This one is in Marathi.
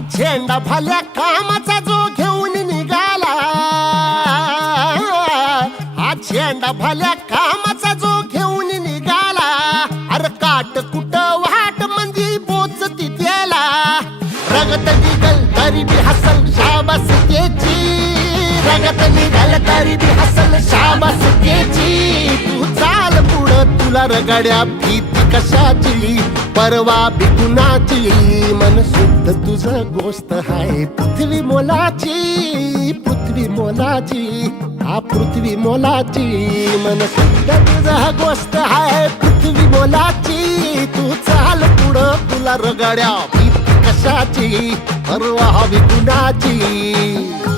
झेंडा भल्या कामाचा जो घेऊन निघाला, हा झेंडा भल्या कामाचा जो घेऊन निघाला, अरे काट कुट वाट म्हणजे पोचती त्याला, रगत निघल तरी बी हसल शाबास त्याची, रगत निघल तरी बी हसल शाबास त्याची, तू चाल पुढं तुला रगड्या भीती कशाची, परवा बी कुणाची, मन शुद्ध तुझं गोष्ट हाय पृथ्वी मोलाची, पृथ्वी मोलाची, हा पृथ्वी मोलाची, मन शुद्ध तुझं गोष्ट हाय पृथ्वी मोलाची, तू चाल पुढं तुला रगड्या भीती कशाची, परवा बी कुणाची.